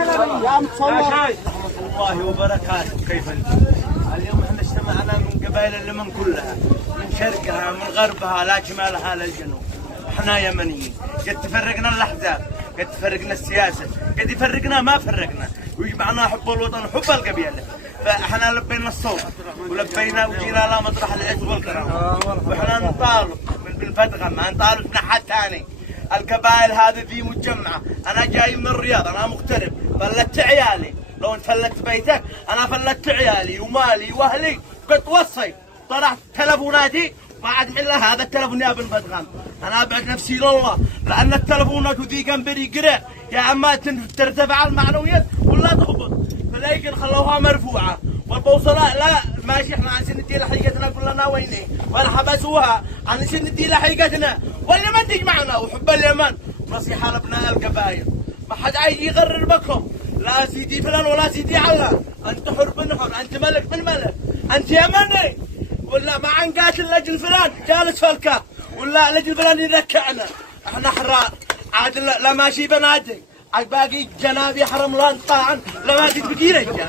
يا متصور رحمة الله وبركاته. كيف انتم؟ اليوم احنا اجتمعنا من قبائل اليمن كلها، من شرقها من غربها لا شمالها للجنوب. احنا يمنيين، قد تفرقنا الاحزاب، قد تفرقنا السياسه، قد يفرقنا ما فرقنا، ويجمعنا حب الوطن وحب القبيله. فاحنا لبينا الصوت ولبينا وجينا لا مطرح العز والكرامه، واحنا نطالب بالفتغه، ما نطالب من حد ثاني. القبائل هذه ذي متجمعه، انا جاي من الرياض، انا مغترب، فلت عيالي. لو انت فلت بيتك انا فلت عيالي ومالي واهلي، قد وصي طرحت تلفوناتي بعد من هذا التلفون يا بن فتغان. انا ابعد نفسي لله، لان التلفونات ذي جنبري قرع يا اما ترتفع المعنويات ولا تهبط، فلكن خلوها مرفوعه. والبوصله لا ماشي، احنا عشان ندي لحقتنا كلنا ويني، ولا حبسوها عشان ندي لحقتنا، واليمن تجمعنا وحب اليمن. نصيحه لابناء القبائل، ما حد يجي يغرر بكم، لا سيدي فلان ولا سيدي علان، انت حر بن حر، انت ملك بن ملك، انت يمني ولا ما نقاتل لجل فلان جالس فلكه، ولا لجل فلان يركعنا، احنا احرار عاد. لا ماشي بنادق باقي جنابي حرم لان طاعن لا ما تبقي رجال.